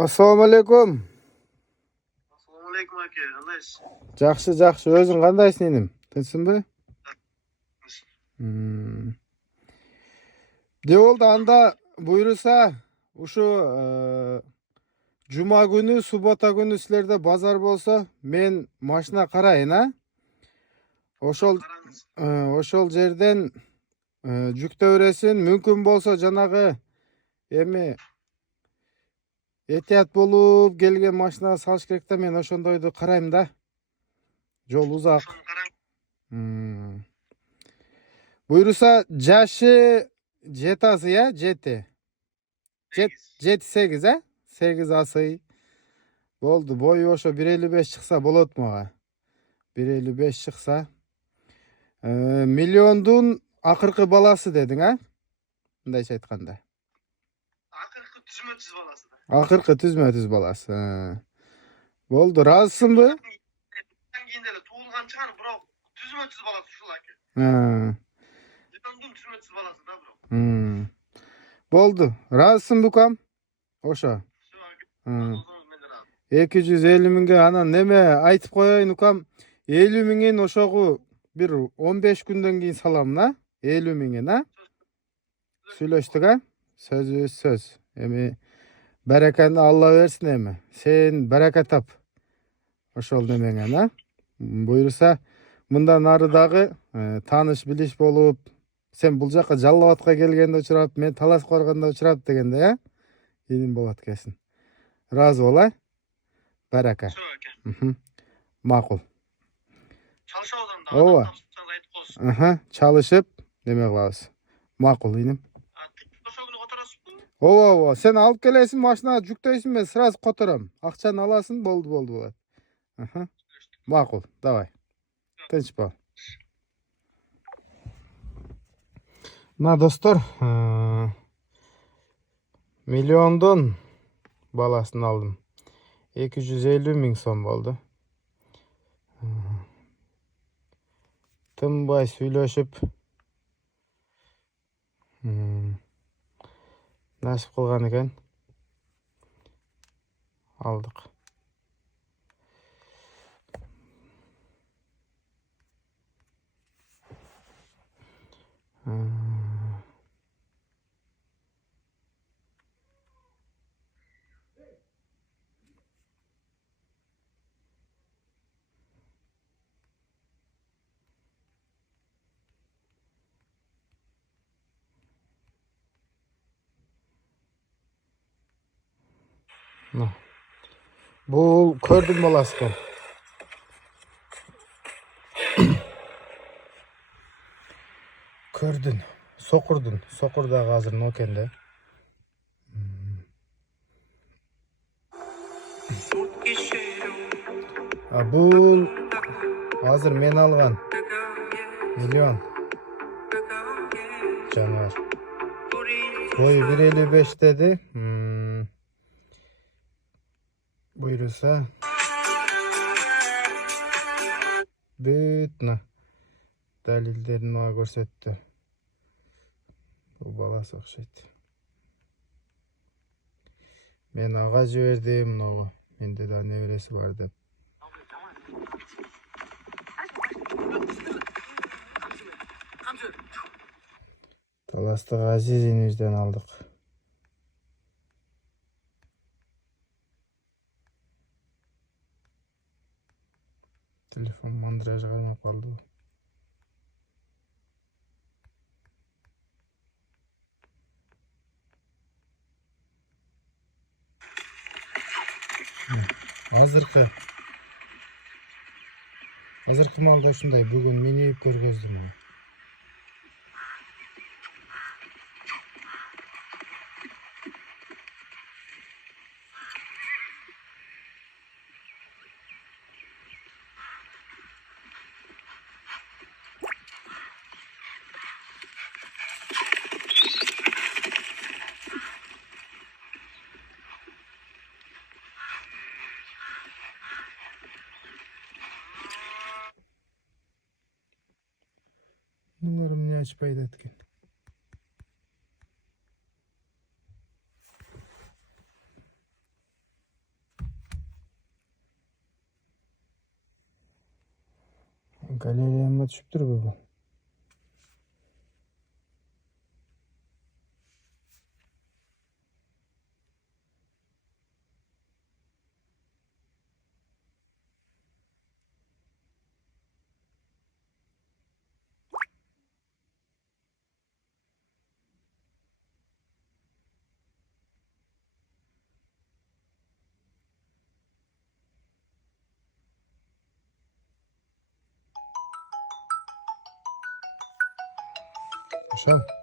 Assalomu alaykum. Assalomu alaykum aka, qandaysiz? Yaxshi. O'zing qandaysan enim? Tinchsinmi? Ne oldu anda buyursa uşu Cuma günü, subota günü sizlerde bazar bolsa men maşina qarayın ha. Oşol Qarаңыз. oşol жерден жүктө бересин. Мүмкүн болсо жанагы эми этият болуп келген машинага салыш керек да, мен ошондойду карайм да. Жол узак. Ошону караңыз. Buyursa жашы жетасы ya, жети. Жети 8 ha? 8 asый. Болду. Бою ошо 1.55 чыкса болот мага. 1.55 чыкса. Миллиондун акыркы баласы дедиң, ha? Мындайча айтканда. Акыркы түзмө-түз баласы да. Акыркы түзмө-түз баласы. Болду, ыраазысыңбы? Кийин деле туулган чыгар, бирок түзмө-түз баласы ушул ака. Миллиондун түзмө-түз баласы да бирок. Болду, ыраазысыңбы укам? Ошо. Ошо ака. Мен да разы. 250 миңге анан неме айтып коеюн укам. 50 миңин ошогу бир 15 күндөн кийин салам да. 50 миңин, ha? Сүйлөштүк, ha? Сөзүбүз сөз. Эми бараканы Алла берсин эми. Сен барака тап. Ошол немеңен, ha? Буйруса мындан ары дагы тааныш билиш болуп, сен бул жака Жалал Абадка келгенде учурап, мен Талас Коргондо учурап дегенде, ha? Иним болот экенсиң. Разы бол, ha? Барака. Ошо ака. Макул. Чалышабыз анда. Ооба. Айтып коесуз. Чалышып неме кылабыз. Макул, иним. Ошол күнү которосузбу? Ооба. Сен алып келесиң, машинага жүктөйсүң, мен сразу котором. Акчаны аласың, болду болот. Макул, давай. Тынч бол. Мына достор, миллиондун баласын алдым. 250 миң сом болду. Тынбай сүйлөшүп, насип кылган экен. Алдык. Бул көрдүм баласы экен. Көрдүн, сокурдагы азыр нокен да. Бул азыр мен алган миллион. Жанар. Бою 1.55 деди. Буйруса бүтүн далилдерин мага көрсөттү. Бул баласы окшойт. Мен ага жибердим мынага. Менде да небереси бар деп. Таластык Азиз инибизден алдык. Телефон мандыраж калмап калды. Азыркы малда ушундай, бүгүн минип көргөздүм. Numara не açpaydı etken. Galeriyama tushib turibdi bu. Osham.